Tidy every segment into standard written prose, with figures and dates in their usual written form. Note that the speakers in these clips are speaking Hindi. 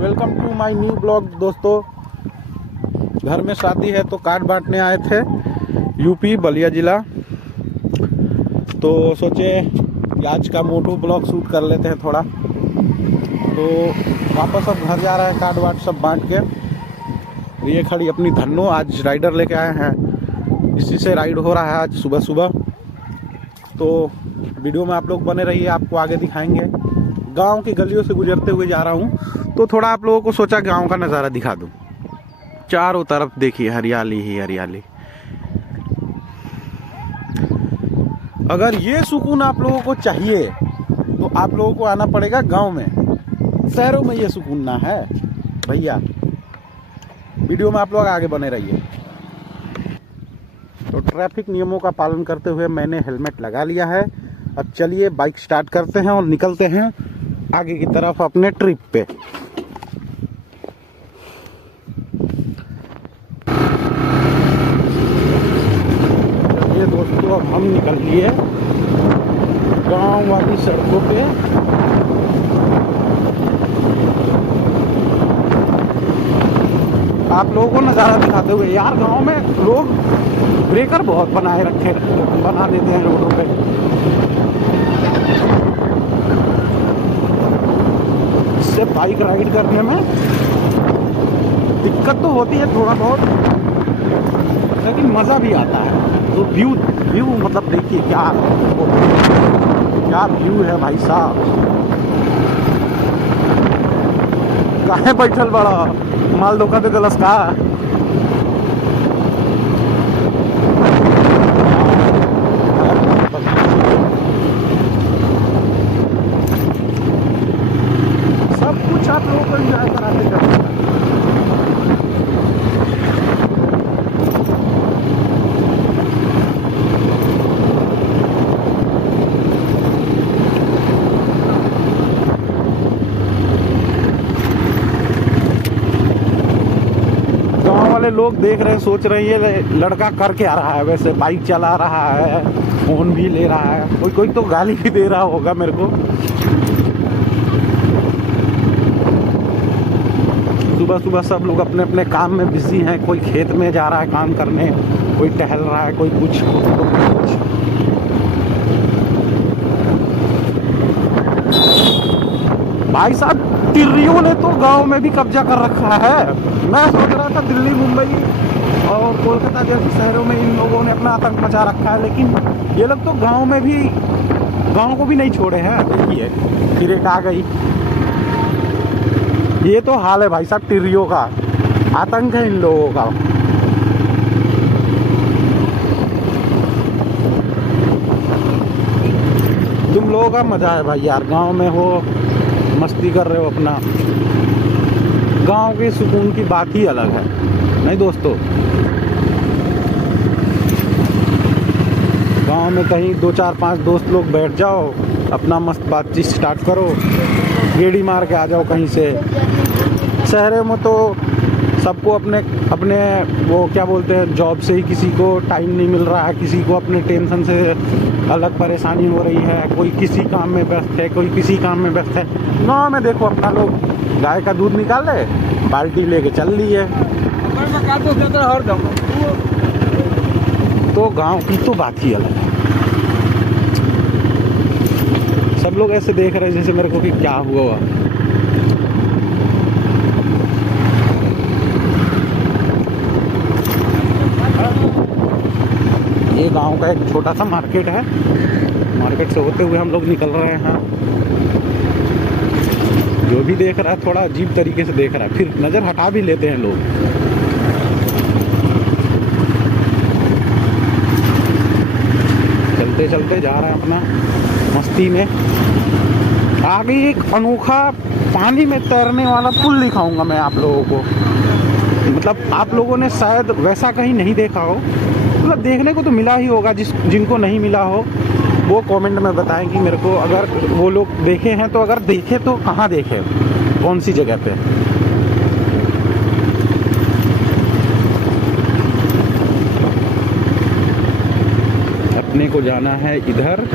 Welcome to my new blog. दोस्तों, घर में शादी है तो कार्ड बांटने आए थे यूपी बलिया जिला। तो सोचे कि आज का मोटो ब्लॉग शूट कर लेते हैं थोड़ा। तो वापस अब घर जा रहा है कार्ड वार्ड सब बांट के। ये खड़ी अपनी धन्नो, आज राइडर लेके आए हैं, इसी से राइड हो रहा है आज सुबह सुबह। तो वीडियो में आप लोग बने रहिए, आपको आगे दिखाएंगे। गांव की गलियों से गुजरते हुए जा रहा हूं तो थोड़ा आप लोगों को सोचा गांव का नज़ारा दिखा दूं। चारों तरफ देखिए हरियाली ही हरियाली। अगर ये सुकून आप लोगों को चाहिए तो आप लोगों को आना पड़ेगा गांव में। शहरों में ये सुकून ना है भैया। वीडियो में आप लोग आगे बने रहिए। तो ट्रैफिक नियमों का पालन करते हुए मैंने हेलमेट लगा लिया है। अब चलिए बाइक स्टार्ट करते हैं और निकलते हैं आगे की तरफ अपने ट्रिप पे। ये दोस्तों, अब हम निकल लिए गांव वाली सड़कों पे। आप लोगों को नज़ारा दिखाते हुए। यार गांव में लोग ब्रेकर बहुत बना देते हैं रोडों पे। इससे बाइक राइड करने में दिक्कत तो होती है थोड़ा बहुत, लेकिन मज़ा भी आता है। तो व्यू मतलब देखिए क्या व्यू है भाई साहब। काहे बैठल बड़ा माल धोखा दे दलस का। सब कुछ आप लोगों को एंजॉय कराते जाते हैं। लोग देख रहे हैं, सोच रहे हैं ये लड़का कर क्या रहा है। वैसे बाइक चला रहा है, फोन भी ले रहा है, कोई तो गाली भी दे रहा होगा मेरे को। सुबह सुबह सब लोग अपने अपने काम में बिजी हैं। कोई खेत में जा रहा है काम करने, कोई टहल रहा है, कोई कुछ तो कुछ। भाई साहब, टिर्रियों ने तो गांव में भी कब्जा कर रखा है। मैं सोच रहा था दिल्ली, मुंबई और कोलकाता जैसे शहरों में इन लोगों ने अपना आतंक मचा रखा है, लेकिन ये लोग तो गांव को भी नहीं छोड़े हैं। देखिए फिर एक आ गई। ये तो हाल है भाई साहब, टिर्रियों का आतंक है इन लोगों का। तुम लोगों का मजा है भाई यार, गांव में हो, मस्ती कर रहे हो अपना। गांव के सुकून की बात ही अलग है, नहीं दोस्तों। गांव में कहीं 2 4 5 दोस्त लोग बैठ जाओ, अपना मस्त बातचीत स्टार्ट करो, गेड़ी मार के आ जाओ कहीं से। शहरों में तो सबको अपने वो क्या बोलते हैं, जॉब से ही किसी को टाइम नहीं मिल रहा है, किसी को अपने टेंशन से अलग परेशानी हो रही है, कोई किसी काम में व्यस्त है, कोई किसी काम में व्यस्त है। गाँव में देखो अपना लोग गाय का दूध निकाल ले, बाल्टी लेके चल ली है। तो गांव की तो बात ही अलग है। सब लोग ऐसे देख रहे हैं जैसे मेरे को कि क्या हुआ। ये गांव का एक छोटा सा मार्केट है। मार्केट से होते हुए हम लोग निकल रहे हैं। जो भी देख रहा है थोड़ा अजीब तरीके से देख रहा है, फिर नज़र हटा भी लेते हैं लोग। चलते चलते जा रहा है अपना मस्ती में। आगे एक अनोखा पानी में तैरने वाला पुल दिखाऊंगा मैं आप लोगों को। मतलब आप लोगों ने शायद वैसा कहीं नहीं देखा हो, मतलब देखने को तो मिला ही होगा। जिनको नहीं मिला हो वो कमेंट में बताएं कि मेरे को, अगर वो लोग देखे हैं तो, अगर देखे तो कहाँ देखे, कौन सी जगह पे। अपने को जाना है इधर।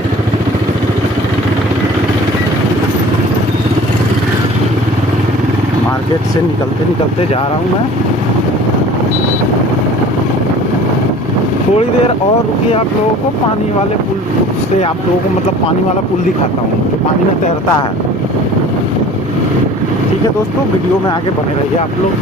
मार्केट से निकलते निकलते जा रहा हूँ मैं। थोड़ी देर और रुकिए, आप लोगों को पानी वाले पुल से आप लोगों को मतलब पानी वाला पुल दिखाता हूँ जो पानी में तैरता है। ठीक है दोस्तों, वीडियो में आगे बने रहिए आप लोग।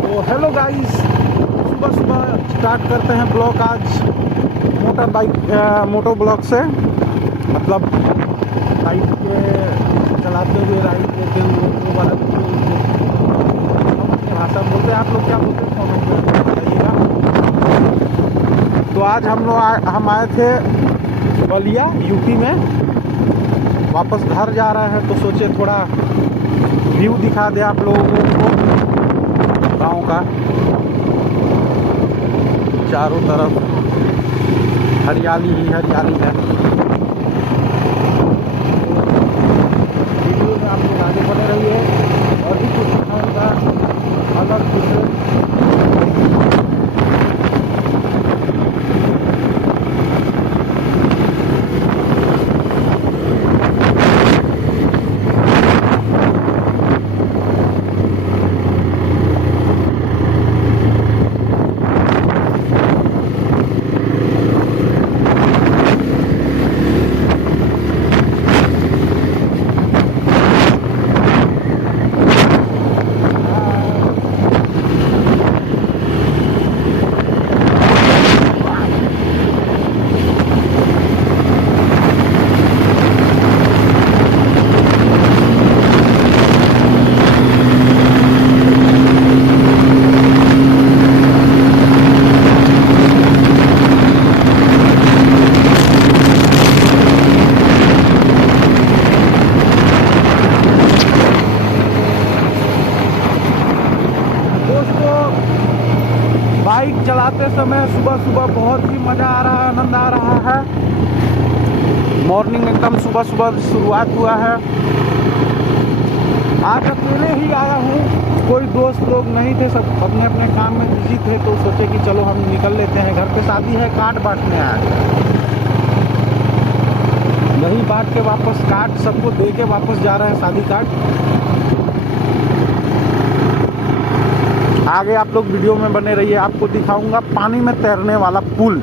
तो हेलो गाइस, सुबह सुबह स्टार्ट करते हैं ब्लॉग आज मोटो ब्लॉग से, मतलब बाइक के चलाते हुए राइड करते हुए वो वाला अपनी भाषा बोलते हैं। आप लोग क्या बोलते हैं कमेंट में बताइएगा। तो आज हम आए थे बलिया यूपी में, वापस घर जा रहे हैं तो सोचे थोड़ा व्यू दिखा दे आप लोगों को गांव का। चारों तरफ हरियाली ही हरियाली है। वीडियो में आप लोग आगे बने रहिए और भी कुछ दिखाऊंगा अलग दूसरे। बाइक चलाते समय सुबह सुबह बहुत ही मज़ा आ रहा है, आनंद आ रहा है। मॉर्निंग एकदम सुबह सुबह शुरुआत हुआ है। आज अकेले ही आया हूँ, कोई दोस्त लोग नहीं थे, सब अपने अपने काम में बिजी थे। तो सोचे कि चलो हम निकल लेते हैं। घर पे शादी है, कार्ड बांटने आए। यही बांट के वापस कार्ड सबको दे के वापस जा रहे हैं, शादी कार्ड। आगे आप लोग वीडियो में बने रहिए, आपको दिखाऊंगा पानी में तैरने वाला पुल।